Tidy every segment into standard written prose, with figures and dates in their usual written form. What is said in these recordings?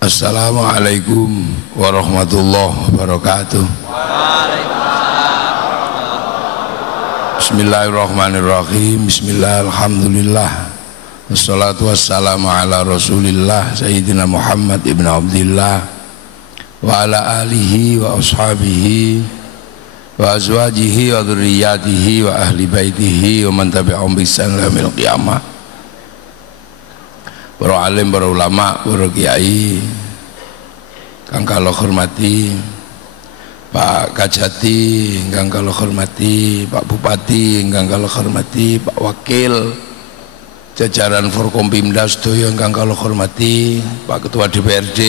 Assalamualaikum warahmatullahi wabarakatuh. Bismillahirrahmanirrahim. Bismillah, alhamdulillah. Wassalatu wassalamu ala rasulillah Sayyidina Muhammad ibn Abdillah wa ala alihi wa ashabihi wa azwajihi wa dhurriyyatihi wa ahli baitihi wa man tabi'ahum bi ihsan ila yaumil qiyamah. Para alim, para ulama, para kiai kang kula hormati, Pak Kajati kang kula hormati, Pak Bupati kang kula hormati, Pak Wakil, jajaran Forkompimda sedaya kang kula hormati, Pak Ketua DPRD,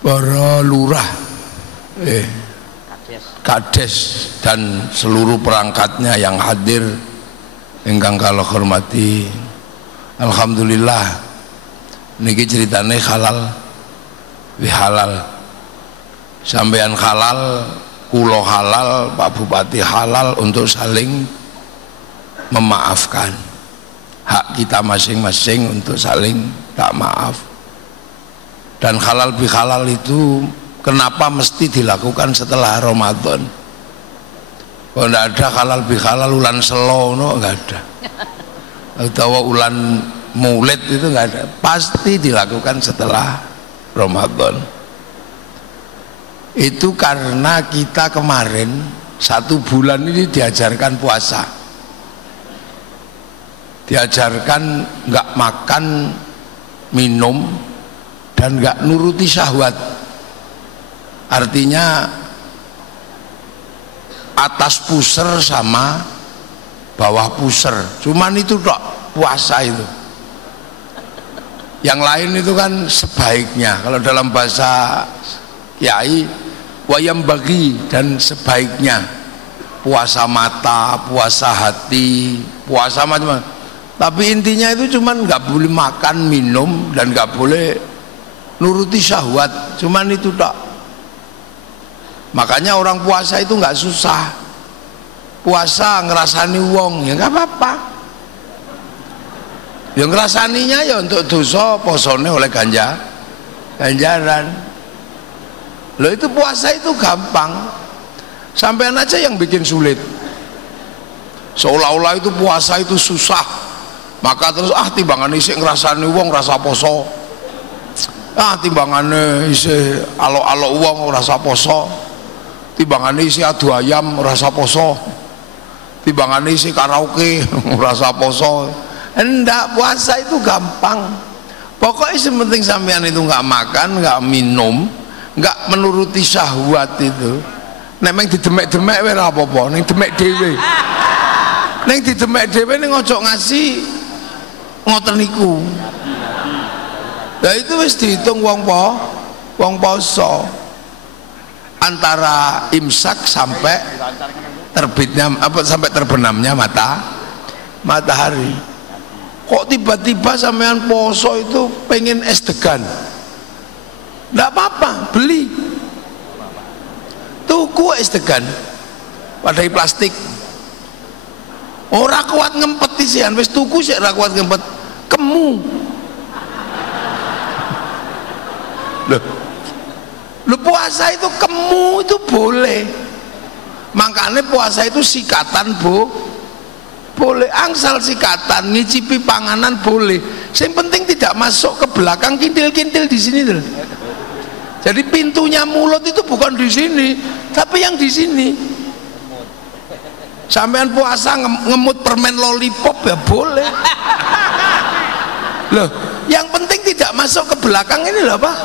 para lurah, kades dan seluruh perangkatnya yang hadir ingkang kula hormati. Alhamdulillah niki ceritane halal halal, sampean halal, kulo halal, Pak Bupati halal untuk saling memaafkan. Hak kita masing-masing untuk saling tak maaf. Dan halal bihalal itu kenapa mesti dilakukan setelah Ramadan? Kalau tidak ada halal bihalal ulan selono nggak ada, atau ulan Maulid itu nggak ada, pasti dilakukan setelah Ramadan. Itu karena kita kemarin 1 bulan ini diajarkan puasa, diajarkan nggak makan minum dan nggak nuruti syahwat. Artinya atas puser sama bawah puser, cuman itu dok puasa itu. Yang lain itu kan sebaiknya, kalau dalam bahasa kiai wayam bagi, dan sebaiknya puasa mata, puasa hati, puasa macam-macam. Tapi intinya itu cuman nggak boleh makan minum dan nggak boleh nuruti syahwat, cuman itu dok. Makanya orang puasa itu nggak susah. Puasa ngerasani wong ya nggak apa-apa, yang ngerasaninya ya untuk dosa posone oleh ganjaran. Loh itu puasa itu gampang, sampean aja yang bikin sulit. Seolah-olah itu puasa itu susah, maka terus timbangannya isi ngerasani wong rasa poso, timbangannya isi alok-alok wong rasa poso, timbangannya isi adu ayam rasa poso, timbangannya isi karaoke rasa poso. Enggak, puasa itu gampang. Pokoknya sementing sampean itu nggak makan, nggak minum, nggak menuruti syahwat itu. Nek meng didemek-demek wae ora apa-apa, ning demek dhewe. Ning didemek dhewe ning ojo ngasih ngoten niku. Lah itu wis dihitung wong poso. Antara imsak sampai terbitnya sampai terbenamnya matahari. Kok tiba-tiba sampean poso itu pengen es degan? Nggak apa-apa, beli, tuku es degan padai plastik. Ora kuat ngempet isian, wis tuku sih ora kuat ngempet, kemu. Loh puasa itu kemu itu boleh, makanya puasa itu sikatan boleh, angsal sikatan, ngicipi panganan boleh. Yang penting tidak masuk ke belakang kintil-kintil di sini tuh. Jadi pintunya mulut itu bukan di sini, tapi yang di sini. Sampean puasa ngemut permen lollipop ya boleh. Loh, yang penting tidak masuk ke belakang ini loh Pak.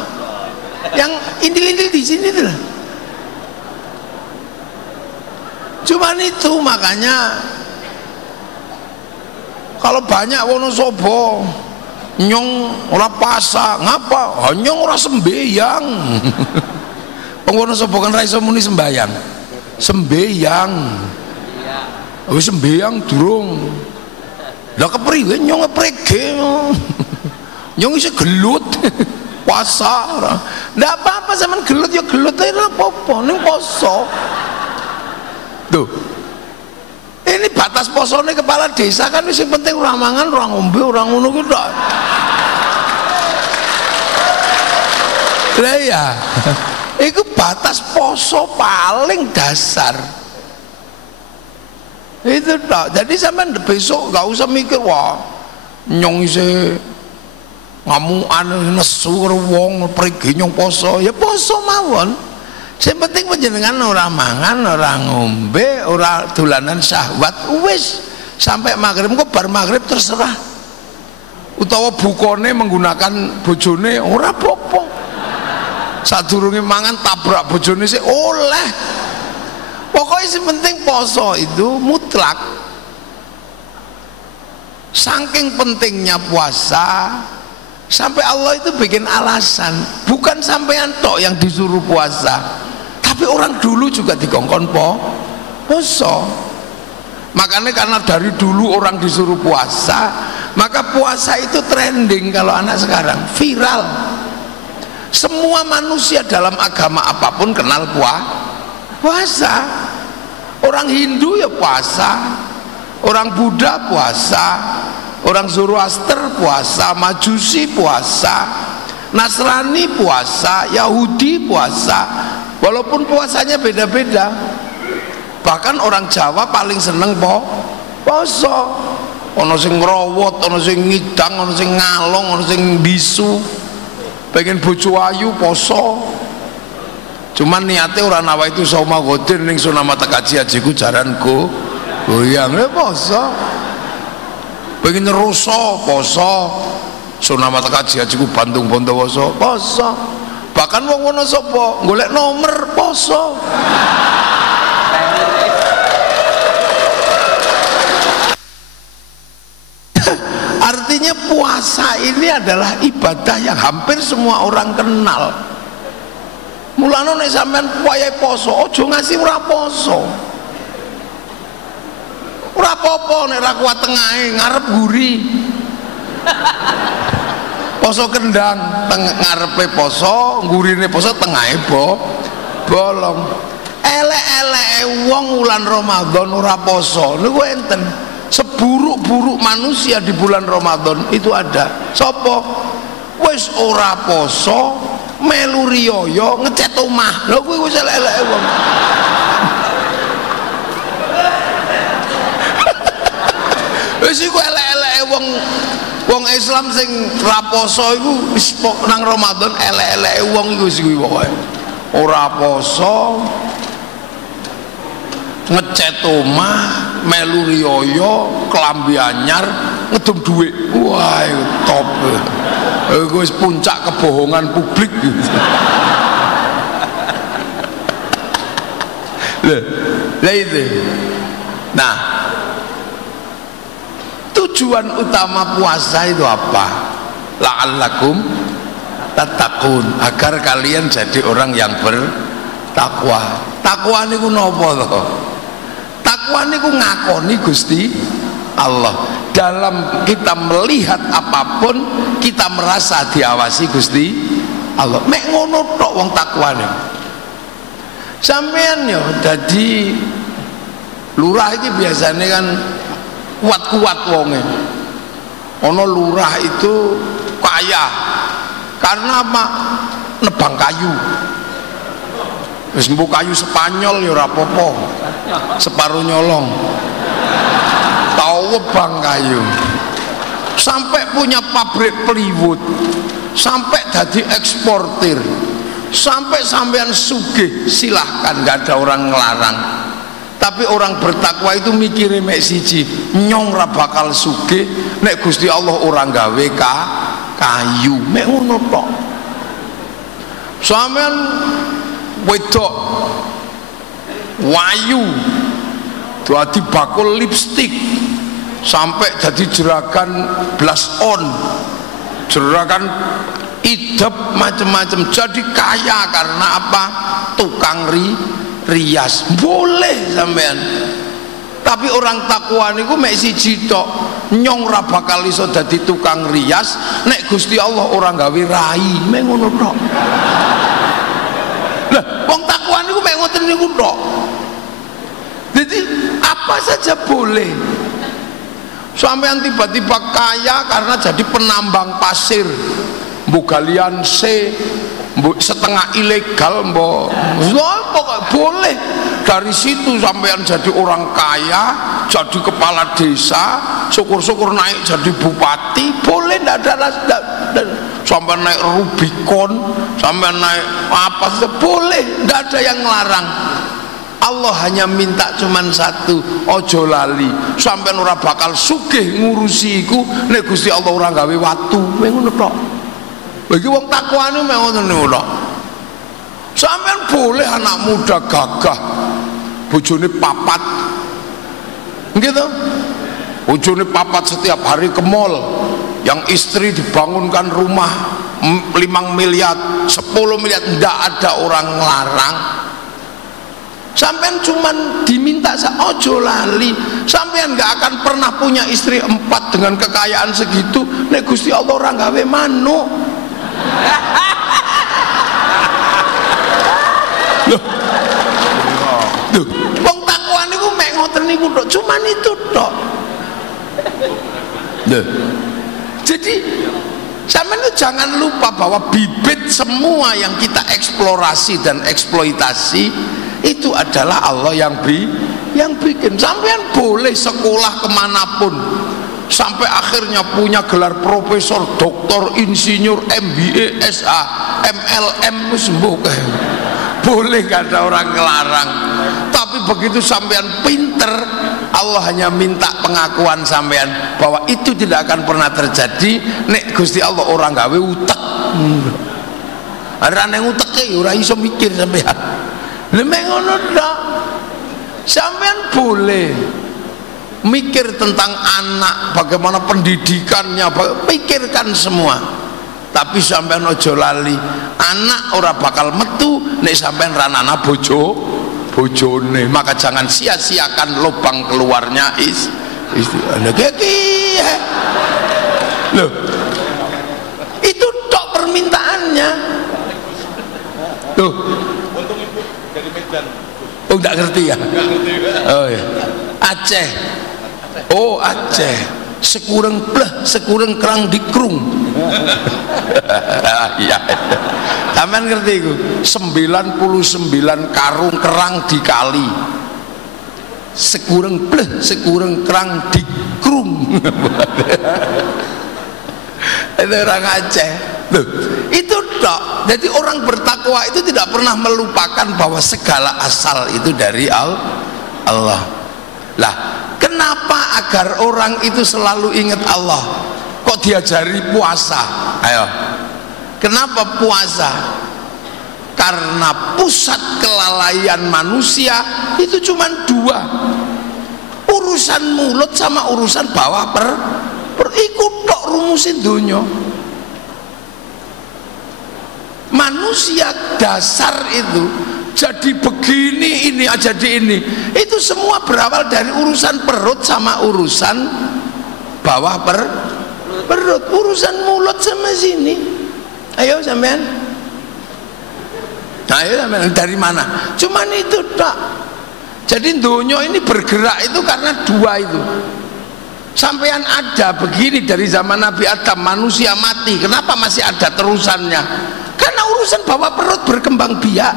Yang intil-intil di sini tuh. Cuman itu makanya kalau banyak Wonosobo nyong ora pasa ngapa? Nyong ora sembayang. Wong Wonosobo kan ra iso muni sembayang. Sembayang. Wis sembayang durung. Lah kepriwe nyong ngeprege. Nyong isih gelut. Puasa ora. Ndak apa-apa sampean gelut ya gelut ae ora apa-apa ning poso. Tuh. Ini batas posone kepala desa kan wis penting ora mangan, ora ngombe, ora ngono ku tok. Lah ya. Iku batas poso paling dasar. Itu tak. Jadi sampean besok gak usah mikir wah nyong ise ngamukan nesu karo wong pergi nyong poso. Ya poso mawon. Yang penting panjenengan ora mangan, ora ngombe, ora dolanan syahwat, wis sampai maghrib. Kok bar maghrib terserah. Utawa bukone menggunakan bojone ora apa-apa. Sadurunge mangan tabrak bojone sih oleh. Pokoknya yang penting poso itu mutlak. Saking pentingnya puasa sampai Allah itu bikin alasan, bukan sampean tok yang disuruh puasa. Tapi orang dulu juga dikongkon poso. Makanya karena dari dulu orang disuruh puasa, maka puasa itu trending kalau anak sekarang, viral. Semua manusia dalam agama apapun kenal puasa. Orang Hindu ya puasa, orang Buddha puasa, orang Zoroaster puasa, Majusi puasa, Nasrani puasa, Yahudi puasa. Walaupun puasanya beda-beda. Bahkan orang Jawa paling seneng poso. Ono sing ngrowot, ono sing ngidang, ono sing ngalong, ono sing bisu. Pengen bojo ayu poso. Cuman niate ora nawa itu soma godin ning sunama tekaji hajiku jaranku. Goyang poso. Pengen neruso poso. Sunama tekaji hajiku Bandung Bondowoso poso. Bahkan wong ngono sapa golek nomor poso. Artinya puasa ini adalah ibadah yang hampir semua orang kenal. Mulane nek sampean wayahe poso aja ngasih ora poso. Ora apa-apa nek ra kuat tengahe ngarep guri. Poso kendang ngarepe poso, ngurine poso tengahe bolong. Elek-eleke wong wulan Ramadan ora poso niku enten. Seburuk-buruk manusia di bulan Ramadan itu ada. Sopo? Wis ora poso, melu riyo ngecat omah. Lho kuwi wis elek-eleke wong. Wis iku elek-eleke wong Islam sing raposo iku wis nang Ramadan elek-eleke wong iku wis kuwi pokoke. Ora poso, ngecet omah, melu riyo, klambi anyar, ngedum dhuwit. Wah, top. Iku wis puncak kebohongan publik. Lah itu. Nah, tujuan utama puasa itu apa? La'allakum tattaqun, agar kalian jadi orang yang bertakwa. Takwa niku napa to? Takwa niku ngakoni Gusti Allah. Dalam kita melihat apapun kita merasa diawasi Gusti Allah. Mek ngono tok wong takwa niku. Sampeyan yo dadi lurah iki biasanya kan kuat-kuat wonge. Ono lurah itu kaya karena apa? Nebang kayu. Wis mbok kayu Spanyol ya ora apa-apa. Separuh nyolong. Tau webang kayu. Sampai punya pabrik plywood. Sampai jadi eksportir. Sampai sampean sugih silahkan, nggak ada orang ngelarang. Tapi orang bertakwa itu mikire mek siji, nyong ra bakal sugih nek Gusti Allah orang gawe kayu. Mek ngono tok. Sampean wedok wayu dadi bakul lipstik sampai jadi jerakan blush on, jerakan idep macam-macam, jadi kaya karena apa? Tukang rias boleh sampean. Tapi orang takwa niku mek siji tok, nyong ra bakal iso dadi tukang rias nek Gusti Allah orang gawe rai. Mek ngono tok. Lah wong takwa niku mek ngoten niku tok. Jadi apa saja boleh. Sampean tiba-tiba kaya karena jadi penambang pasir. Mbok galian C setengah ilegal mbok boleh. Dari situ sampean jadi orang kaya, jadi kepala desa, syukur-syukur naik jadi bupati, boleh, ndak ada sampai naik Rubicon, sampai naik apa saja boleh, ndak ada yang larang. Allah hanya minta cuman satu, ojo lali sampean ora bakal sugih ngurusi iku nek Gusti Allah ora gawe watu, ngono tok. Bagi wong takwane mek ngoten niku tok. Sampean boleh anak muda gagah, bojone papat, gitu. Bojone papat setiap hari ke mall, yang istri dibangunkan rumah 5 miliar, 10 miliar, ndak ada orang larang. Sampean cuman diminta ojo lali, sampean nggak akan pernah punya istri 4 dengan kekayaan segitu nek Gusti Allah ora gawe manuk. Loh, wong takwa niku mek ngoten niku tok, cuman itu tok. Loh. Jadi sampean itu jangan lupa bahwa bibit semua yang kita eksplorasi dan eksploitasi itu adalah Allah yang bikin. Sampean boleh sekolah kemanapun sampai akhirnya punya gelar profesor, doktor, insinyur, MBA, SA, MLM, sembuh boleh, gak ada orang ngelarang. Tapi begitu sampean pinter, Allah hanya minta pengakuan sampean bahwa itu tidak akan pernah terjadi nek Gusti Allah orang gawe utek. Ada yang utek ora iso mikir sampean. Lemeng ngono tok. Sampean boleh mikir tentang anak, bagaimana pendidikannya, pikirkan semua. Tapi sampean ojo lali, anak ora bakal metu nek sampean ranana bojone. Maka jangan sia-siakan lubang keluarnya loh. Itu tok permintaannya. Tuh. Dari Medan. Oh, enggak ngerti ya? Oh ya. Aceh. Oh, Aceh. Sekurang blah, sekurang kerang dikrung. Iya. Sampean ngerti iku? 99 karung kerang dikali. Sekurang blah, sekurang kerang dikrung. Itu orang Aceh. Loh, itu tok. Jadi orang bertakwa itu tidak pernah melupakan bahwa segala asal itu dari Allah. Lah, kenapa agar orang itu selalu ingat Allah? Kok diajari puasa? Ayo. Kenapa puasa? Karena pusat kelalaian manusia itu cuma 2. Urusan mulut sama urusan bawah ikut tok rumusin dunia. Manusia dasar itu jadi begini, ini jadi ini, itu semua berawal dari urusan perut sama urusan bawah perut, urusan mulut sama sini. Ayo sampean, dari mana? Cuman itu tak. Jadi dunia ini bergerak itu karena 2 itu. Sampean ada begini dari zaman Nabi Adam, manusia mati, kenapa masih ada terusannya? Karena urusan bawah perut berkembang biak.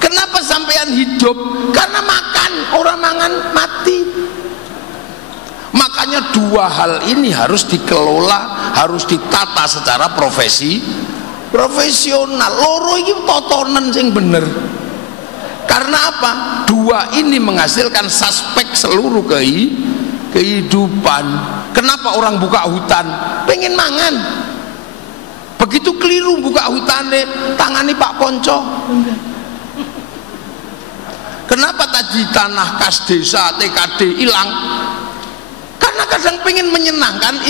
Kenapa sampean hidup? Karena makan, orang mangan mati. Makanya 2 hal ini harus dikelola, harus ditata secara profesional. Loro iki totonan sing bener. Karena apa? 2 ini menghasilkan suspek seluruh kehidupan. Kenapa orang buka hutan? Pengen mangan. Begitu keliru buka hutannya, tangani Pak Ponco. Kenapa tadi tanah kas desa TKD hilang? Karena kadang pengen menyenangkan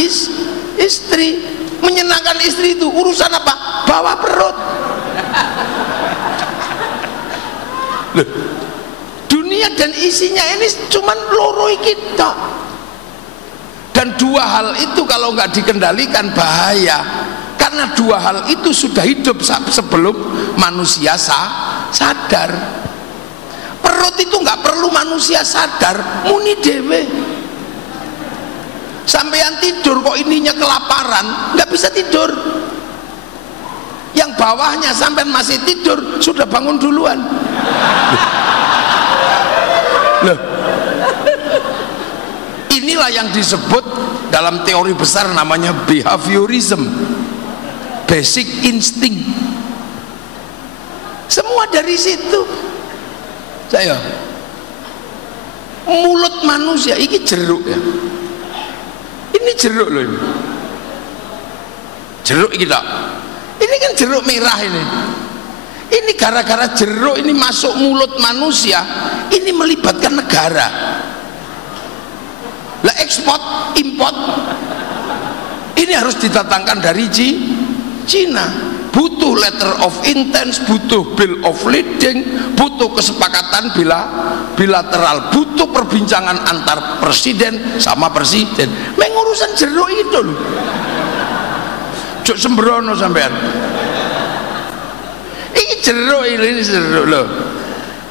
istri. Menyenangkan istri itu urusan apa? Bawa perut. Loh, dunia dan isinya ini cuman loro kita. Dan 2 hal itu kalau nggak dikendalikan bahaya. Karena 2 hal itu sudah hidup sebelum manusia sadar. Perut itu nggak perlu manusia sadar, muni dewe. Sampean tidur kok ininya kelaparan, nggak bisa tidur. Yang bawahnya sampean masih tidur, sudah bangun duluan. Loh. Inilah yang disebut dalam teori besar namanya behaviorism, basic instinct. Semua dari situ. Saya mulut manusia ini jeruk ya. Ini jeruk loh ini. Jeruk kita. Ini kan jeruk merah ini. Ini gara-gara jeruk ini masuk mulut manusia, ini melibatkan negara. Lah ekspor, import ini harus didatangkan dari Cina. Butuh letter of intent, butuh bill of lading, butuh kesepakatan bilateral, butuh perbincangan antar presiden sama presiden. Mengurusan jeruk itu loh. Cuk sembrono sampean. Iki jeruk ini jeruk loh.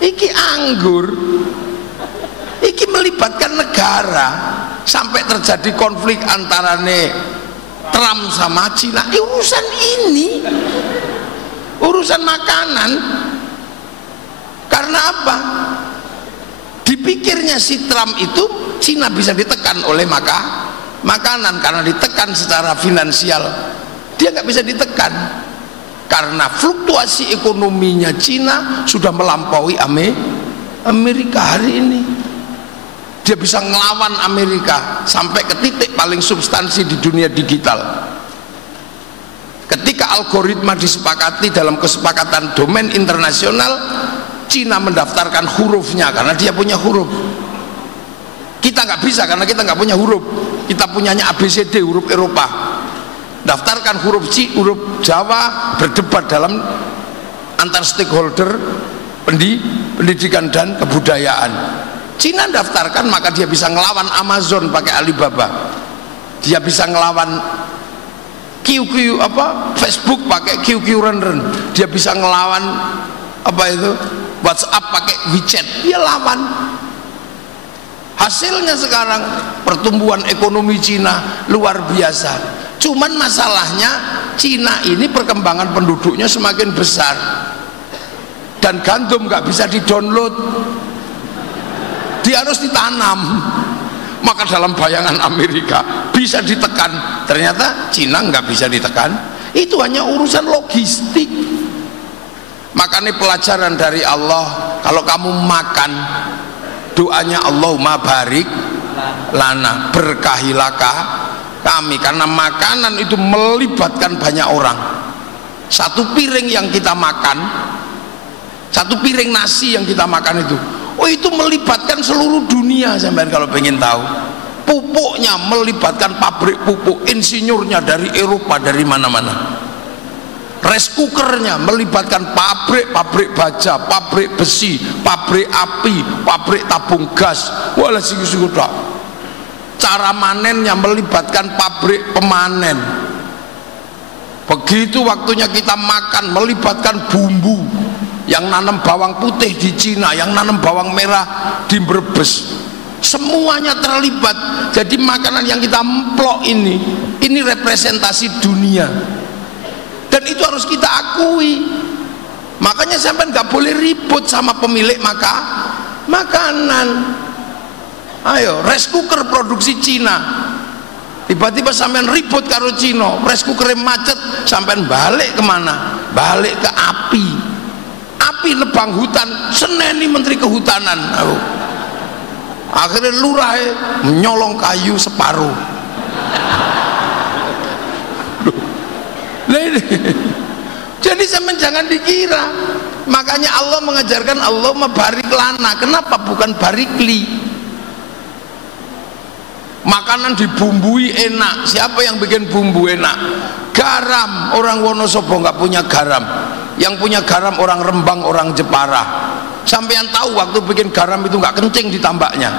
Iki anggur. Iki melibatkan negara sampai terjadi konflik antarane Trump sama Cina. Urusan ini, urusan makanan. Karena apa? Dipikirnya si Trump itu Cina bisa ditekan oleh makanan, karena ditekan secara finansial. Dia nggak bisa ditekan karena fluktuasi ekonominya Cina sudah melampaui Amerika hari ini. Dia bisa ngelawan Amerika sampai ke titik paling substansi di dunia digital. Ketika algoritma disepakati dalam kesepakatan domain internasional, Cina mendaftarkan hurufnya karena dia punya huruf. Kita nggak bisa karena kita nggak punya huruf. Kita punyanya ABCD, huruf Eropa. Daftarkan huruf Jawa, berdebat dalam antar stakeholder pendidikan dan kebudayaan. Cina daftarkan, maka dia bisa ngelawan Amazon pakai Alibaba. Dia bisa ngelawan Facebook pakai QQ Run. Dia bisa ngelawan WhatsApp pakai WeChat. Dia lawan. Hasilnya sekarang pertumbuhan ekonomi Cina luar biasa. Cuman masalahnya Cina ini perkembangan penduduknya semakin besar dan gandum nggak bisa di-download. Dia harus ditanam. Maka dalam bayangan Amerika bisa ditekan, ternyata Cina nggak bisa ditekan. Itu hanya urusan logistik. Makanya pelajaran dari Allah, kalau kamu makan, doanya Allahumma barik lana, berkahilah kami, karena makanan itu melibatkan banyak orang. Satu piring yang kita makan, satu piring nasi yang kita makan itu melibatkan seluruh dunia. Sampai kalau pengen tahu, pupuknya melibatkan pabrik pupuk, insinyurnya dari Eropa, dari mana-mana. Rice cookernya melibatkan pabrik baja, pabrik besi, pabrik api, pabrik tabung gas. Walah siku-siku tak. Cara manennya melibatkan pabrik pemanen. Begitu waktunya kita makan, melibatkan bumbu. Yang nanam bawang putih di Cina, yang nanam bawang merah di Brebes, semuanya terlibat. Jadi makanan yang kita emplok ini representasi dunia, dan itu harus kita akui. Makanya sampai nggak boleh ribut sama pemilik makanan. Ayo, rice cooker produksi Cina, tiba-tiba sampean ribut karo Cina, rice cooker macet, sampean balik kemana? Balik ke api lebang hutan, seneni menteri kehutanan. Akhirnya lurah menyolong kayu separuh. Jadi sampean jangan dikira. Makanya Allah mengajarkan Allahumma barik lana. Kenapa bukan barikli? Makanan dibumbui enak. Siapa yang bikin bumbu enak? Garam. Orang Wonosobo nggak punya garam. Yang punya garam orang Rembang, orang Jepara. Sampai yang tahu waktu bikin garam itu nggak kencing ditambaknya.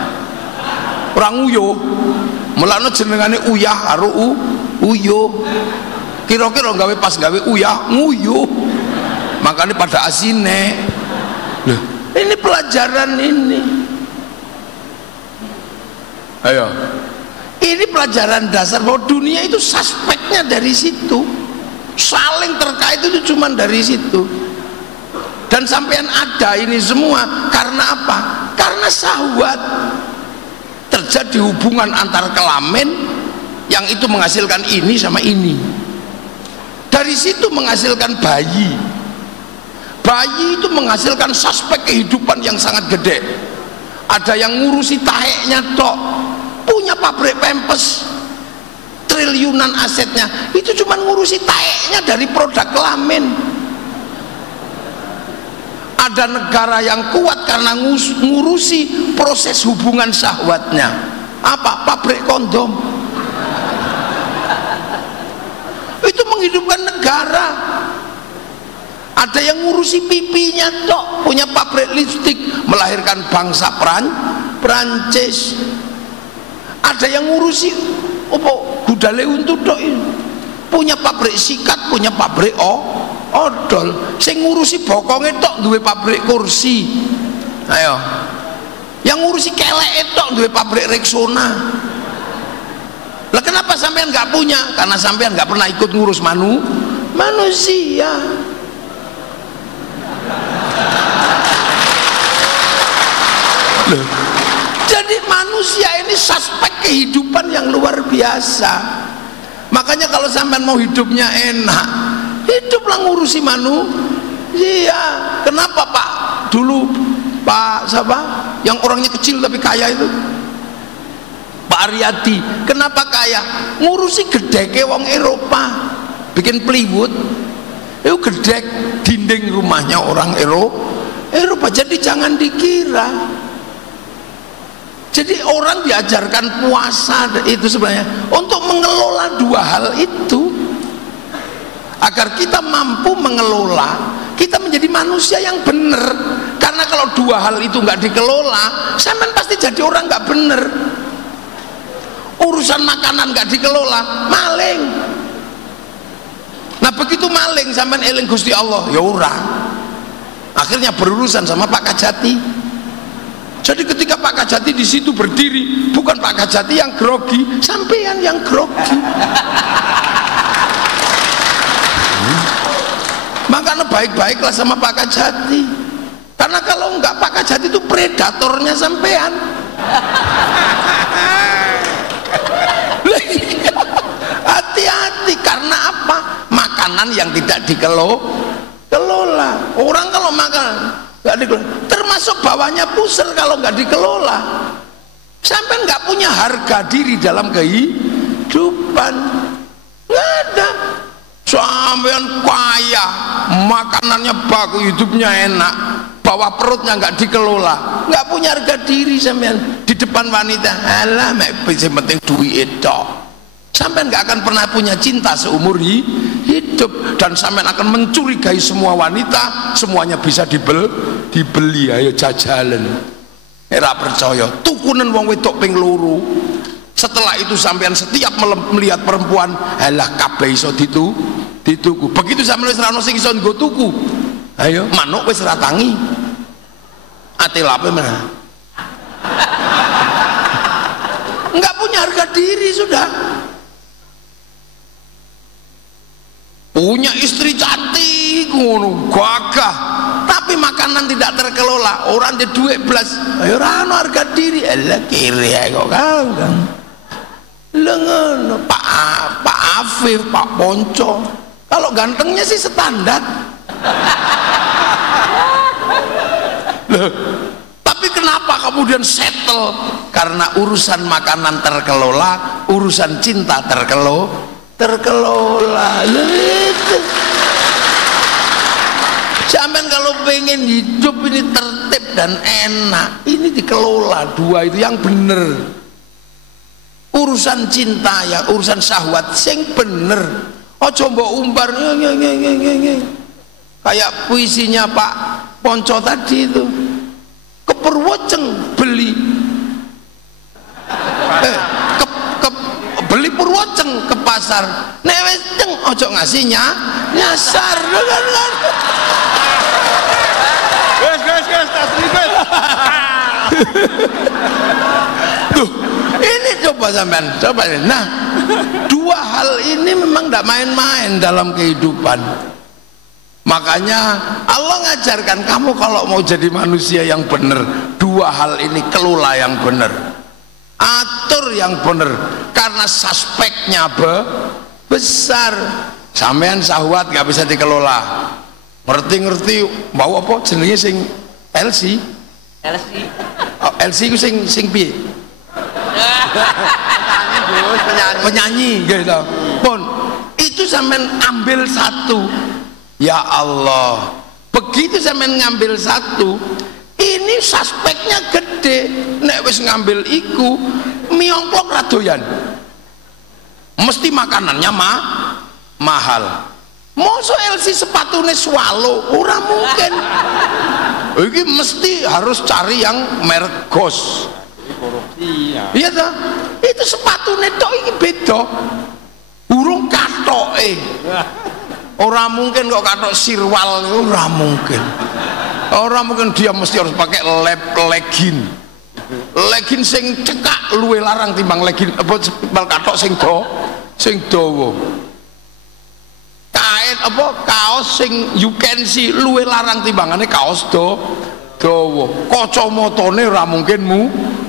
Orang Uyo, mulane jenengane uyah karo uyo. Kira-kira gawe pas gawe uyah nguyo. Makanya pada asine. Loh, ini pelajaran ini. Ayo. Ini pelajaran dasar bahwa dunia itu suspeknya dari situ, saling terkait itu cuma dari situ. Dan sampean ada ini semua karena apa? Karena syahwat. Terjadi hubungan antar kelamin yang itu menghasilkan ini sama ini. Dari situ menghasilkan bayi. Bayi itu menghasilkan suspek kehidupan yang sangat gede. Ada yang ngurusi taheknya tok, punya pabrik pempes, triliunan asetnya, itu cuma ngurusi taheknya dari produk kelamin. Ada negara yang kuat karena ngurusi proses hubungan syahwatnya. Apa? Pabrik kondom. Itu menghidupkan negara. Ada yang ngurusi pipinya tok, punya pabrik lipstik, melahirkan bangsa Prancis. Ada yang ngurusi gudale untuk tok, punya pabrik sikat, punya pabrik odol. Sing ngurusi bokonge tok duwe pabrik kursi. Ayo. Yang ngurusi keleke tok duwe pabrik Rexona. Lah kenapa sampean nggak punya? Karena sampean nggak pernah ikut ngurus manusia. Loh. Jadi manusia ini suspek kehidupan yang luar biasa. Makanya kalau sampean mau hidupnya enak, hiduplah ngurusi manusia. Kenapa Pak dulu Pak siapa yang orangnya kecil tapi kaya itu, Pak Aryadi, kenapa kaya? Ngurusi gedeke wong Eropa, bikin plywood itu gedek dinding rumahnya orang Eropa. Jadi jangan dikira. Jadi orang diajarkan puasa itu sebenarnya untuk mengelola dua hal itu, agar kita mampu mengelola, kita menjadi manusia yang benar. Karena kalau dua hal itu nggak dikelola, sampean pasti jadi orang nggak benar. Urusan makanan nggak dikelola, maling. Nah begitu maling, sampean eling Gusti Allah, ya ora. Akhirnya berurusan sama Pak Kajati. Jadi ketika Pak Kajati di situ berdiri, bukan Pak Kajati yang grogi, sampean yang grogi. Makanya baik-baiklah sama Pak Kajati. Karena kalau enggak, Pak Kajati itu predatornya sampean. Hati-hati, karena apa? Makanan yang tidak dikelola. Orang kalau makan nggak dikelola, termasuk bawahnya pusar kalau nggak dikelola. Sampai nggak punya harga diri dalam kehidupan, nggak ada. Sampean kaya, makanannya bagus, hidupnya enak, bawah perutnya nggak dikelola, nggak punya harga diri sampean di depan wanita. Alah, yang penting duit itu. Sampean nggak akan pernah punya cinta seumur hidup, dan sampean akan mencurigai semua wanita, semuanya bisa dibeli. Ayo jajalan. Era percaya, tukunen wong wedok ping loro. Setelah itu sampean setiap melihat perempuan, halah kabeh iso dituku. Begitu sampean wis ra ono sing iso nggo tuku, ayo manuk wis ra tangi. Ate lape mana? Enggak punya harga diri sudah. Punya istri cantik ngono gagah, tapi makanan tidak terkelola, orang di duit belas, ayo rano harga diri, elah kiri kok kang lengan. Pak Afif, Pak Ponco, kalau gantengnya sih standar. Loh, tapi kenapa kemudian settle? Karena urusan makanan terkelola, urusan cinta terkelola. Sampean kalau pengen hidup ini tertib dan enak, ini dikelola dua itu yang bener. Urusan cinta ya, urusan syahwat sing bener. Ojo mbok umbar kayak puisinya Pak Ponco tadi itu. Keperwoceng beli beli Purwoceng ke pasar, nek wis ceng ojo ngasihnya nyasar. Guys, tas ribet. Tuh, ini coba sampean, coba. Nah, dua hal ini memang tidak main-main dalam kehidupan. Makanya Allah ngajarkan kamu kalau mau jadi manusia yang benar, dua hal ini kelola yang benar, atur yang benar, karena suspeknya besar. Sampean syahwat nggak bisa dikelola. Ngerti-ngerti mau apa jenenge sing LC itu sing piye? Penyanyi gitu. Pun itu sampean ambil satu. Ya Allah, begitu sampean ngambil satu, ini suspeknya gede. Nek wis ngambil iku miongklok radoyan, mesti makanannya mahal. Mosok LC sepatune swallow ora mungkin. Iki mesti harus cari yang merek Ghost. Iya ta? Itu sepatune tok iki beda. Urung katoke. Ora mungkin kok katok sirwal, ora mungkin. Ora mungkin dia mesti harus pakai legging. Legging sing cekak luwe larang timbang legging apa katok sing dawa. Kain apa kaos sing you can see luwe larang timbangane kaos dawa. Kacamatane ora mungkin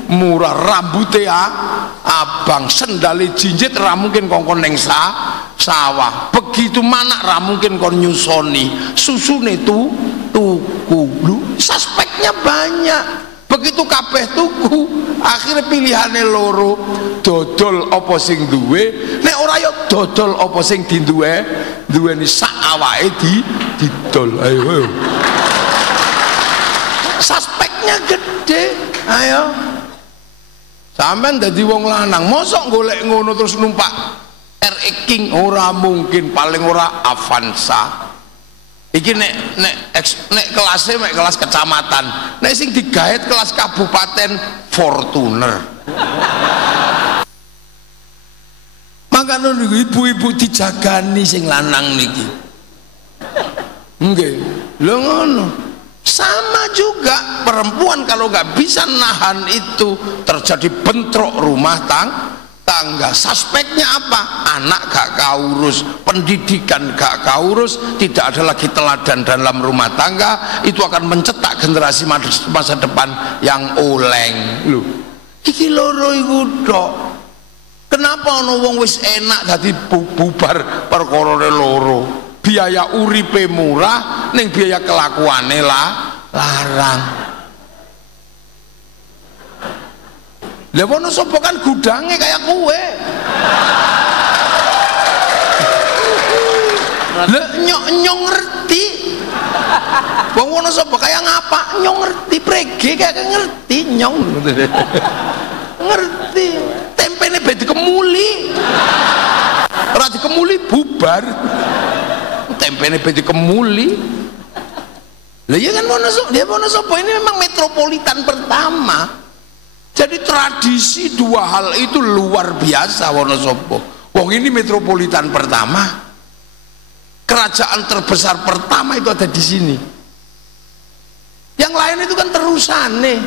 murah, rambute abang, sendale jinjit ora mungkin kongkon ning sawah. Begitu manak ora mungkin kon nyusoni. Susune tuku. Lu suspeknya banyak. Begitu kabeh tuku, akhirnya pilihannya loro, dodol apa sing duwe, nek ora ya dodol apa sing duweni sak awake didol. Ayo. Suspeknya gede. Ayo. Sampeyan dadi wong lanang, mosok golek ngono terus numpak RX King ora mungkin, paling ora Avanza. Iki nek kelasnya mek kelas kecamatan, nek sing digaet kelas kabupaten Fortuner. Makanya ibu-ibu dijagani sing lanang niki. Nggih, lho ngono. Sama juga perempuan kalau nggak bisa nahan itu terjadi bentrok rumah tangga. Suspeknya apa? Anak gak kaurus, pendidikan gak kaurus, tidak ada lagi teladan dalam rumah tangga, itu akan mencetak generasi masa depan yang oleng. Loh, iki loro iku tok. Kenapa ono wong wis enak dadi bubar perkorone loro? Biaya uripe murah, ning biaya kelakuane larang. Lah wono sapa kan gudange kayak kue. Lah nyok ngerti. Wong wono sapa kayak ngapa nyok ngerti, prege kayak ngerti nyong. Ngerti. Tempene be dikemuli. Ora dikemuli bubar. Tempene be dikemuli. Lah ya kan wono sapa ini memang metropolitan pertama. Jadi tradisi dua hal itu luar biasa Wonosobo. Wong ini metropolitan pertama, kerajaan terbesar pertama itu ada di sini. Yang lain itu kan terusane.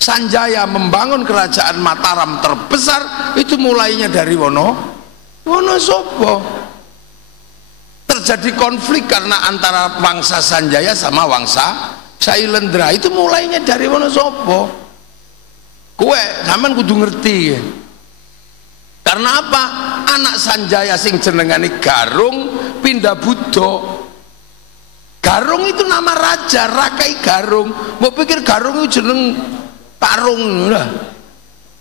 Sanjaya membangun kerajaan Mataram terbesar itu mulainya dari Wonosobo. Terjadi konflik karena antara Wangsa Sanjaya sama Wangsa Sailendra, itu mulainya dari Wonosobo. Kue sampean kudu ngerti. Karena apa? Anak Sanjaya sing jenengane Garung pindah Buddha. Garung itu nama raja, Rakai Garung. Mau pikir Garung itu jeneng Tarung lah.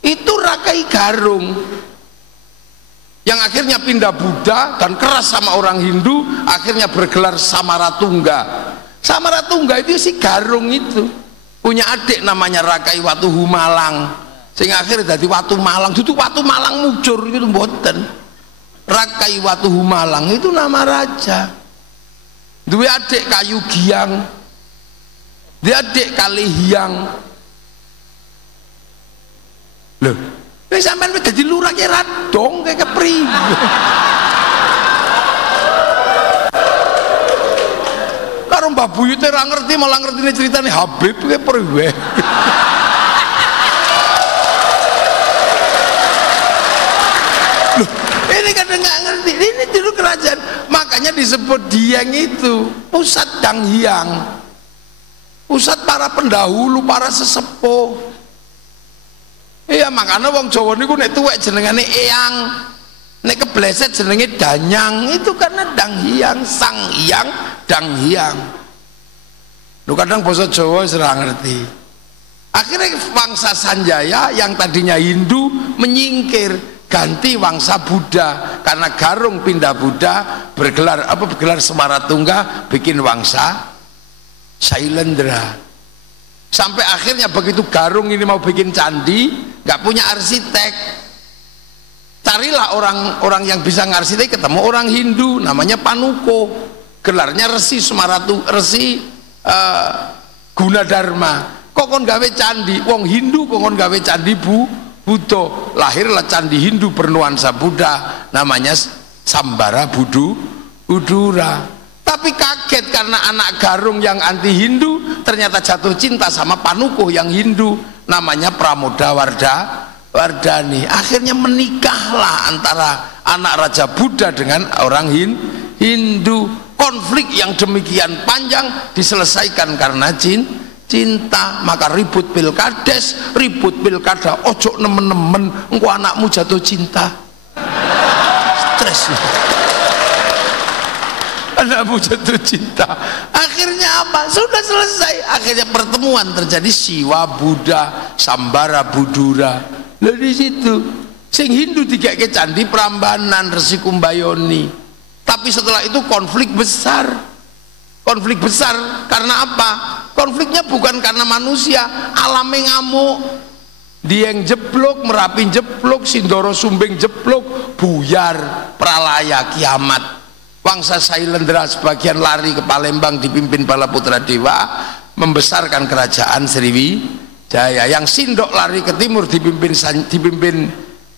Itu Rakai Garung. Yang akhirnya pindah Buddha dan keras sama orang Hindu, akhirnya bergelar Samaratungga. Samaratungga itu si Garung itu. Punya adik namanya Rakai Watu Humalang, sehingga akhirnya jadi Watu Malang. Itu Watu Malang mujur itu mboten. Rakai Watu Humalang itu nama raja. Dua adik Kayu Giang, dia adik Kalihiang. Loh, ini sampean wis dadi lurah ki radong kayak kepriye. Karo Mbah Buyute ra ngerti, malah ngertine ceritane Habib ki priwe. nggak ngerti ini dulu kerajaan, makanya disebut Dieng itu pusat Danghyang, pusat para pendahulu, para sesepuh. Iya, makanya wong Jawa niku nek tuwek jenengane Eyang, nek kebleset jenenge Danyang, itu karena Danghyang, Sang Hyang, Danghyang. Lu kadang basa Jawa ora ngerti. Akhirnya bangsa Sanjaya yang tadinya Hindu menyingkir, ganti wangsa Buddha, karena Garung pindah Buddha, bergelar Semaratungga, bikin wangsa Sailendra. Sampai akhirnya begitu Garung ini mau bikin candi, nggak punya arsitek, carilah orang yang bisa ngarsitek, ketemu orang Hindu namanya Panuko, gelarnya Resi Gunadarma. Kok kon gawe candi, wong Hindu kok kon gawe candi Buddha. Lahirlah candi Hindu bernuansa Buddha, namanya Sambara Budura. Tapi kaget karena anak Garung yang anti Hindu ternyata jatuh cinta sama Panukuh yang Hindu, namanya Pramoda Wardani. Akhirnya menikahlah antara anak Raja Buddha dengan orang Hindu. Konflik yang demikian panjang diselesaikan karena cinta. Maka ribut pilkades, ribut pilkada, ojo nemen-nemen engko anakmu jatuh cinta, stres anakmu jatuh cinta. Akhirnya apa? Sudah selesai. Akhirnya pertemuan terjadi, Siwa Buddha, Sambara Budura. Dari situ sing Hindu dikeke candi Prambanan, Resi Kumbayoni. Tapi setelah itu konflik besar karena apa? Konfliknya bukan karena manusia, alamnya ngamuk. Dieng jeblok, Merapi jeblok, Sindoro Sumbing jeblok, buyar, pralaya, kiamat. Wangsa Sailendra sebagian lari ke Palembang dipimpin Balaputra Dewa, membesarkan kerajaan Sriwijaya. Yang Sindok lari ke timur dipimpin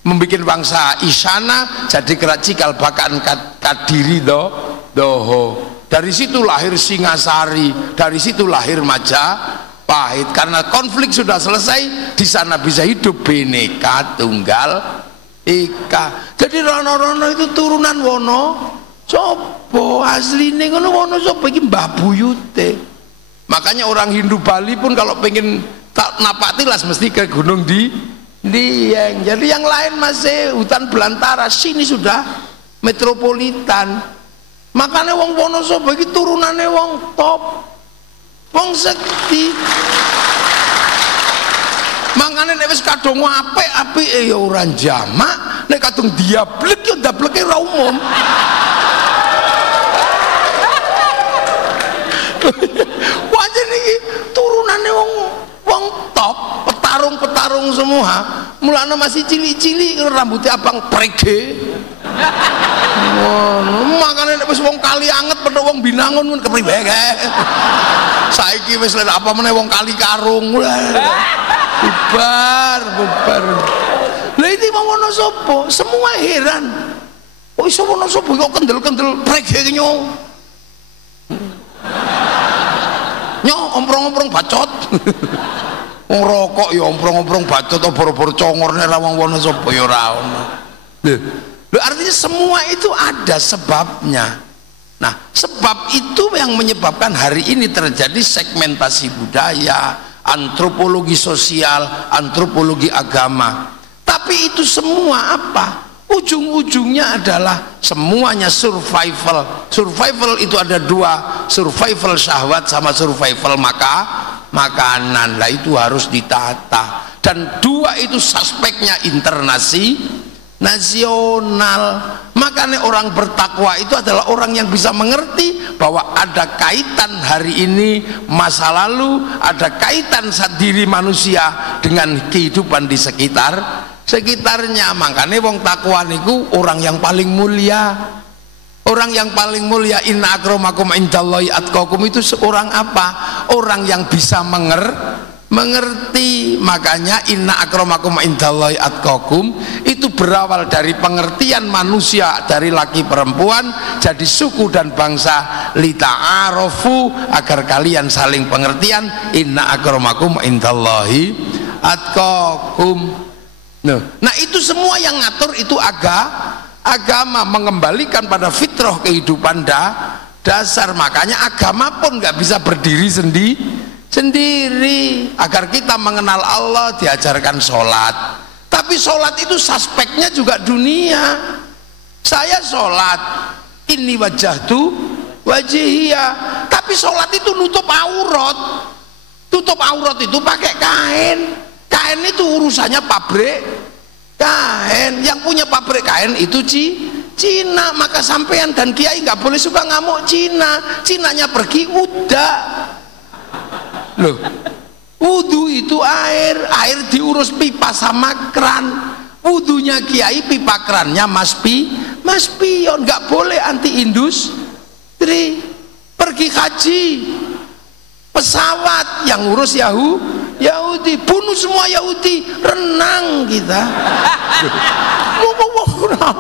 membikin wangsa Isyana, jadi Cikal Bakaan Kadiri Doho. Dari situ lahir Singasari, dari situ lahir Majapahit. Karena konflik sudah selesai, di sana bisa hidup Bhinneka Tunggal Ika. Jadi rono-rono itu turunan Wono Sobo, asline ngono Wono Sobo iki Mbah Buyute. Makanya orang Hindu Bali pun kalau pengen napak tilas mesti ke Gunung Dieng. Jadi yang lain masih hutan belantara, sini sudah metropolitan. Makanya wong Wonosobo iki turunane wong top, wong sekti. Makanya nek wis kadung apik-apike ya ora jamak, nek kadung diablek ya dableke ora umum. Wajan iki turunane wong top, petarung semua. Mulane masih cilik-cilik rambutnya abang prege. Makanya nek wis wong kali anget pedhok wong Binangun mun kepriwe kae. Saiki wis lek apa meneh wong Kali Karung. Bubar. Lah iki wong Wonosobo semua heran. Kok iso Wonosobo kok kendel-kendel prege nyong. Nyong omprong-omprong bacot. Wong rokok ya omprong-omprong bacot obor-obor congorne ra wong Wonosobo ya ora ono. Artinya semua itu ada sebabnya. Nah, sebab itu yang menyebabkan hari ini terjadi segmentasi budaya, antropologi sosial, antropologi agama. Tapi itu semua apa? Ujung-ujungnya adalah semuanya survival. Survival itu ada dua, survival syahwat sama survival makanan. Lah itu harus ditata. Dan dua itu suspeknya nasional. Makanya orang bertakwa itu adalah orang yang bisa mengerti bahwa ada kaitan hari ini masa lalu, ada kaitan diri manusia dengan kehidupan di sekitarnya. Makanya wong takwa niku orang yang paling mulia. Orang yang paling mulia, inna akramakum indallahi atqakum, itu seorang apa? Orang yang bisa mengerti. Makanya inna akramakum indallahi atqakum itu berawal dari pengertian manusia, dari laki perempuan jadi suku dan bangsa, lita'arofu, agar kalian saling pengertian. Inna akramakum indallahi atqakum. Nah itu semua yang ngatur itu Agama mengembalikan pada fitrah kehidupan dasar. Makanya agama pun nggak bisa berdiri sendiri. Agar kita mengenal Allah diajarkan sholat. Tapi sholat itu suspeknya juga dunia. Saya sholat, ini wajahtu wajihia, tapi sholat itu nutup aurat. Tutup aurat itu pakai kain. Kain itu urusannya pabrik kain. Yang punya pabrik kain itu Cina. Maka sampean dan kiai nggak boleh suka ngamuk Cina. Cinanya pergi udah. Loh, wudu itu air diurus pipa sama kran. Wudunya kiai, pipa krannya mas pion. Nggak boleh anti industri. Pergi haji, pesawat yang ngurus Yahudi, bunuh semua Yahudi, renang kita.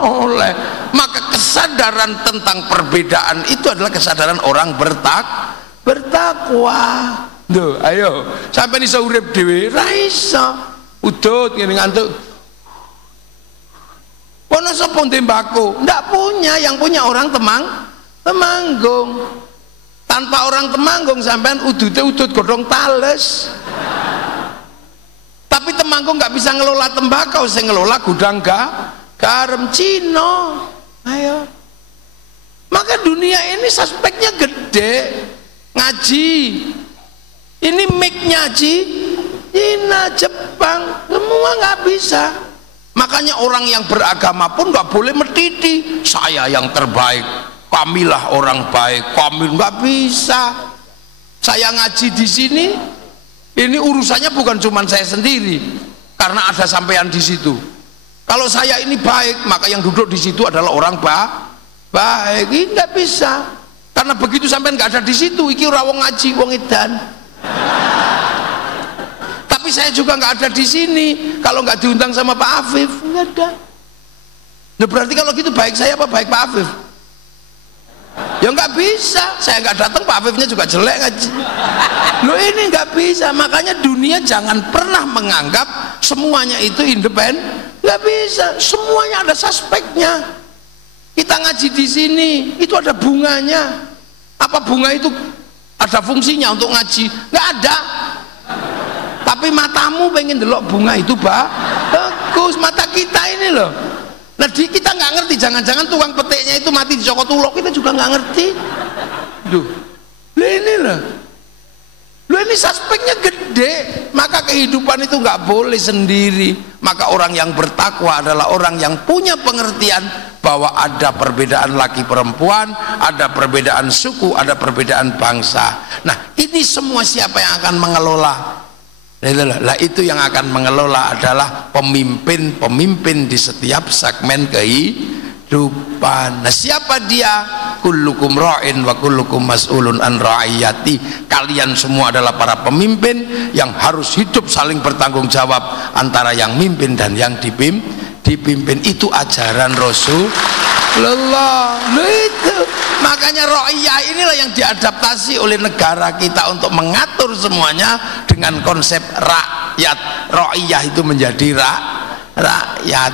Oleh maka kesadaran tentang perbedaan itu adalah kesadaran orang bertakwa. Duh, ayo sampai iso urip dhewe ra iso udut ngene ngantuk. Ono sapa tembako? Ndak punya, yang punya orang Temanggung. Tanpa orang Temanggung sampean udute udut godhong tales. Tapi Temanggung nggak bisa ngelola tembakau, saya ngelola gudang garam Cina. Ayo. Maka dunia ini suspeknya gede. Ngaji. Ini mic-nya Cina, Jepang, semua nggak bisa. Makanya orang yang beragama pun nggak boleh mediti. Saya yang terbaik, kamilah orang baik, kami nggak bisa. Saya ngaji di sini, ini urusannya bukan cuma saya sendiri, karena ada sampean di situ. Kalau saya ini baik, maka yang duduk di situ adalah orang baik. Ini nggak bisa, karena begitu sampean nggak ada di situ, iki ora wong ngaji, wong edan. Tapi saya juga nggak ada di sini. Kalau nggak diundang sama Pak Afif, nggak ada. Nah, berarti kalau gitu baik saya apa baik Pak Afif? Ya nggak bisa. Saya nggak datang, Pak Afifnya juga jelek ngaji. Loh, ini nggak bisa. Makanya dunia jangan pernah menganggap semuanya itu independen. Nggak bisa. Semuanya ada suspeknya. Kita ngaji di sini, itu ada bunganya. Apa bunga itu ada fungsinya untuk ngaji? Nggak ada. Tapi matamu pengen delok bunga itu bagus. Mata kita ini loh. Nah, kita nggak ngerti. Jangan-jangan tukang petiknya itu mati dicokot ulok, kita juga nggak ngerti. Duh, ini loh. Loh, ini suspeknya gede. Maka kehidupan itu nggak boleh sendiri. Maka orang yang bertakwa adalah orang yang punya pengertian bahwa ada perbedaan laki perempuan, ada perbedaan suku, ada perbedaan bangsa. Nah, ini semua siapa yang akan mengelola? Lah, itu yang akan mengelola adalah pemimpin-pemimpin di setiap segmen kehidupan. Nah, siapa dia? Kullukum ra'in wa kullukum mas'ulun an ra'iyati. Kalian semua adalah para pemimpin yang harus hidup saling bertanggung jawab antara yang mimpin dan yang dipimpin. Itu ajaran Rasulullah. Itu makanya ra'iyah inilah yang diadaptasi oleh negara kita untuk mengatur semuanya dengan konsep rakyat. Ra'iyah itu menjadi rakyat.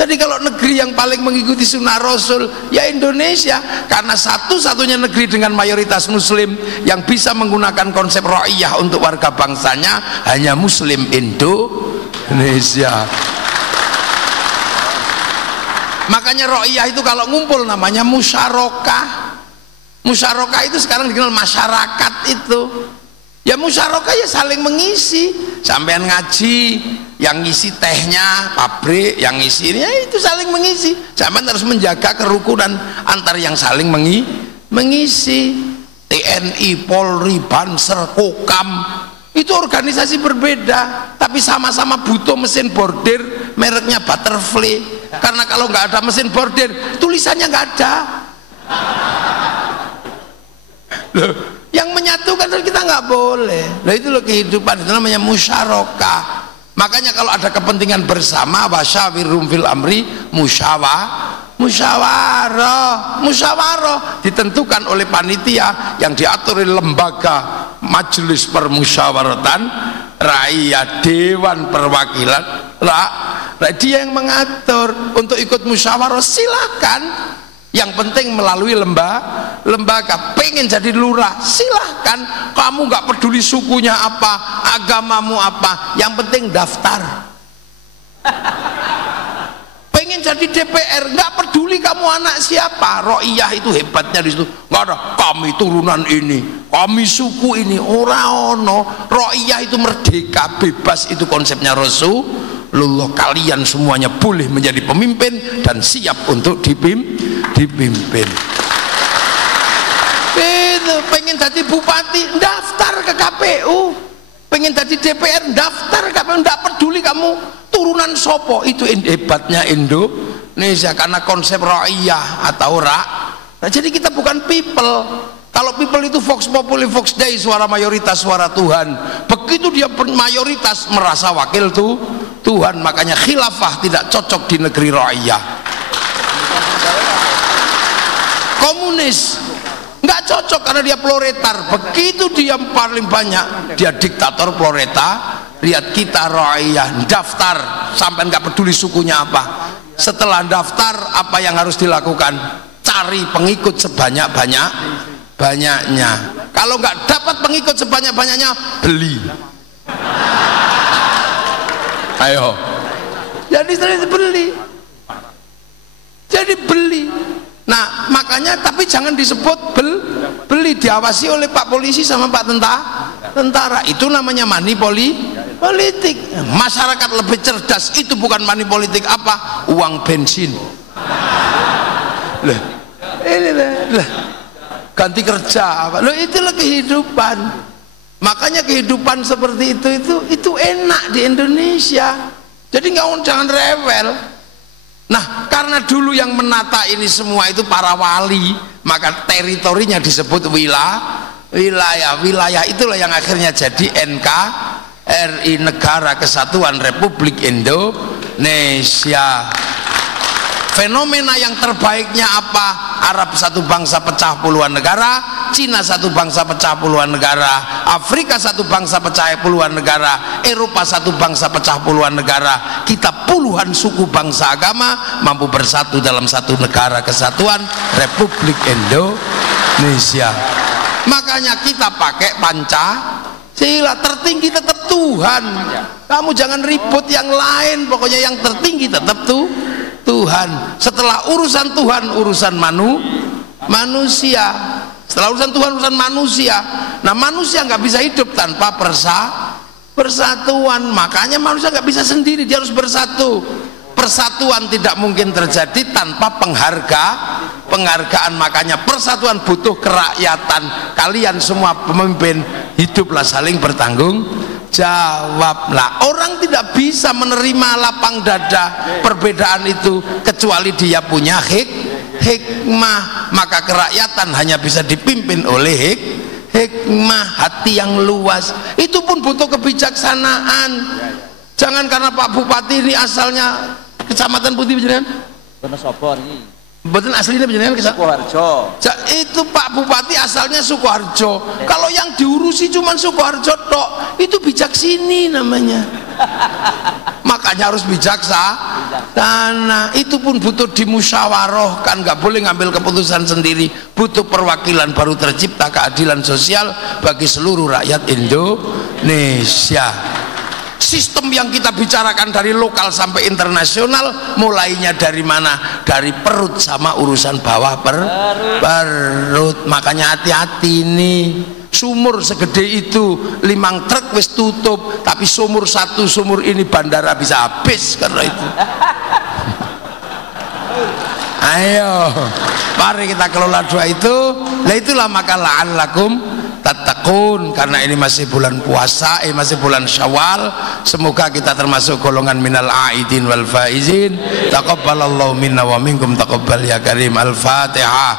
Jadi kalau negeri yang paling mengikuti sunnah Rasul ya Indonesia, karena satu-satunya negeri dengan mayoritas muslim yang bisa menggunakan konsep ra'iyah untuk warga bangsanya hanya muslim Indonesia. Makanya ra'iyah itu kalau ngumpul namanya musyarakah. Musyarakah itu sekarang dikenal masyarakat itu. Ya musyarakah ya saling mengisi. Sampean ngaji, yang ngisi tehnya pabrik, yang ngisi ya itu saling mengisi. Sampean harus menjaga kerukunan antar yang saling mengisi. TNI, Polri, Banser, Kokam itu organisasi berbeda, tapi sama-sama butuh mesin bordir mereknya Butterfly. Karena kalau nggak ada mesin bordir, tulisannya nggak ada. Loh, yang menyatukan kita nggak boleh. Loh, itu loh kehidupan, itu namanya musyarakah. Makanya kalau ada kepentingan bersama, wasyawirum fil amri, musyawarah ditentukan oleh panitia yang diatur oleh lembaga majelis permusyawaratan rakyat, dewan perwakilan Nah, dia yang mengatur. Untuk ikut musyawarah silakan, yang penting melalui lembaga. Pengen jadi lurah silahkan, kamu nggak peduli sukunya apa, agamamu apa, yang penting daftar. Pengen jadi DPR nggak peduli kamu anak siapa, ro'iyah itu hebatnya di situ. Nggak ada kami turunan ini, kami suku ini, ora ono. Ro'iyah itu merdeka, bebas, itu konsepnya Rasulullah. Kalian semuanya boleh menjadi pemimpin dan siap untuk dipimpin. Itu pengen jadi bupati daftar ke KPU, pengen jadi DPR daftar ke KPU, nggak peduli kamu turunan sopo. Itu hebatnya Indonesia, karena konsep ra'iyah atau Nah, jadi kita bukan people. Kalau people itu vox populi vox dei, suara mayoritas suara Tuhan. Begitu dia mayoritas merasa wakil Tuhan, makanya khilafah tidak cocok di negeri ra'iyah. Komunis nggak cocok karena dia proletar. Begitu dia paling banyak, dia diktator proletar. Lihat kita ra'iyah, daftar sampai nggak peduli sukunya apa. Setelah daftar, apa yang harus dilakukan? Cari pengikut sebanyak-banyaknya. Kalau nggak dapat pengikut sebanyak-banyaknya, beli. Ayo, jadi beli. Nah, makanya tapi jangan disebut beli, diawasi oleh Pak Polisi sama Pak Tentara. Itu namanya money politik. Masyarakat lebih cerdas, itu bukan money politik, apa? Uang bensin. Ganti kerja apa? Loh, itulah kehidupan. Makanya kehidupan seperti itu enak di Indonesia. Jadi jangan rewel. Nah, karena dulu yang menata ini semua itu para wali, maka teritorinya disebut wilayah. Itulah yang akhirnya jadi NKRI, Negara Kesatuan Republik Indonesia. Fenomena yang terbaiknya apa? Arab satu bangsa pecah puluhan negara, Cina satu bangsa pecah puluhan negara, Afrika satu bangsa pecah puluhan negara, Eropa satu bangsa pecah puluhan negara. Kita puluhan suku bangsa agama mampu bersatu dalam satu negara kesatuan Republik Indonesia. Makanya kita pakai Pancasila, tertinggi tetap Tuhan. Kamu jangan ribut yang lain, pokoknya yang tertinggi tetap Tuhan. Setelah urusan Tuhan, urusan manusia. Setelah urusan Tuhan, urusan manusia. Nah, manusia nggak bisa hidup tanpa persatuan. Makanya manusia nggak bisa sendiri, dia harus bersatu. Persatuan tidak mungkin terjadi tanpa penghargaan. Makanya persatuan butuh kerakyatan. Kalian semua pemimpin, hiduplah saling bertanggung jawablah. Orang tidak bisa menerima lapang dada perbedaan itu kecuali dia punya hikmah. Maka kerakyatan hanya bisa dipimpin oleh hikmah, hati yang luas. Itu pun butuh kebijaksanaan. Jangan karena Pak Bupati ini asalnya Kecamatan Putih jenengan Wonosobo ini. Betul aslinya jenengan Sukoharjo. Itu Pak Bupati asalnya Sukoharjo. Kalau yang diurusi cuma Sukoharjo tok, itu bijak sini namanya. Makanya harus bijaksana. Itu pun butuh dimusyawarahkan, nggak boleh ngambil keputusan sendiri. Butuh perwakilan, baru tercipta keadilan sosial bagi seluruh rakyat Indonesia. Sistem yang kita bicarakan dari lokal sampai internasional, mulainya dari mana? Dari perut sama urusan bawah perut. Makanya hati-hati nih. Sumur segede itu 5 truk wis tutup, tapi sumur ini bandara bisa habis karena itu. Ayo, mari kita kelola dua itu. Nah, itulah maka la'allakum tattaqun, karena ini masih bulan puasa, masih bulan Syawal. Semoga kita termasuk golongan minal aidin wal faizin. Taqabbalallahu minna wa minkum taqabbal ya karim. Al-Fatihah.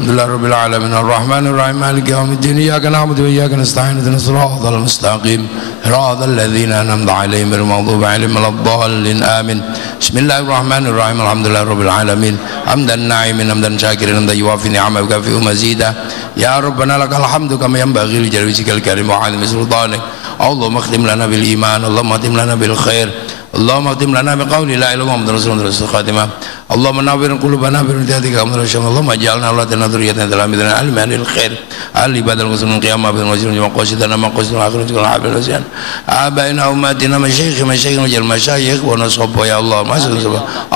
Alhamdulillahirabbil alamin arrahmanir rahim maliki yaumiddin iyyaka na'budu wa iyyaka nasta'in ihdinas siratal mustaqim siratal ladzina an'amta 'alaihim ghairil maghdubi 'alaihim waladdallin amin. Bismillahirrahmanirrahim alhamdulillahirabbil alamin hamdan na'imin hamdan syakirin hamdan yuwafi ni'amahu wa kafi'u mazida ya rabbana lakal hamdu kama yanbaghi li jalali wajhikal karim wa 'azimi sultanik اللهم اختم لنا بالإيمان اللهم اختم لنا بالخير اللهم اختم لنا بقول لا إله إلا الله محمد رسول الله الخاتمة اللهم نور قلوبنا بهدايتك يا محمد رسول الله اللهم اجعلنا أولادنا ذريتنا تلاميذنا علما للخير علي بدل المسلمين من قيامة بالمسلمين وقصدنا ما قصدنا آخر تكون حبل الوسيان آبائنا أماتنا مشايخ وجل مشايخ ونصب يا الله ما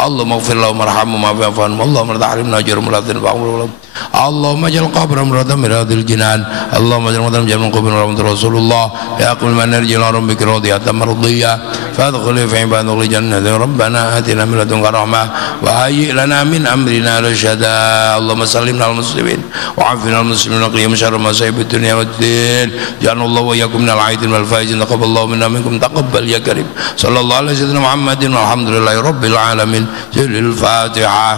اللهم اغفر لهم وارحمهم وعافهم عنهم اللهم ارضى علينا أجرهم ولا تنفعهم اللهم اجعل قبرهم روضة من رياض الجنان اللهم اجعل مدرم جل من قبر رحمة رسول الله يا قل من نرجو ربك راضية مرضية فادخل في عباد الجنة ربنا آتنا من لدنك رحمة وهيئ لنا من أمرنا رشدا اللهم سلمنا المسلمين وعافنا المسلمين وقهم شر مصائب الدنيا والدين جعلنا الله وإياكم من العائدين والفائزين تقبل الله منا منكم تقبل يا كريم صلى الله على سيدنا محمد والحمد لله رب العالمين. الفاتحة.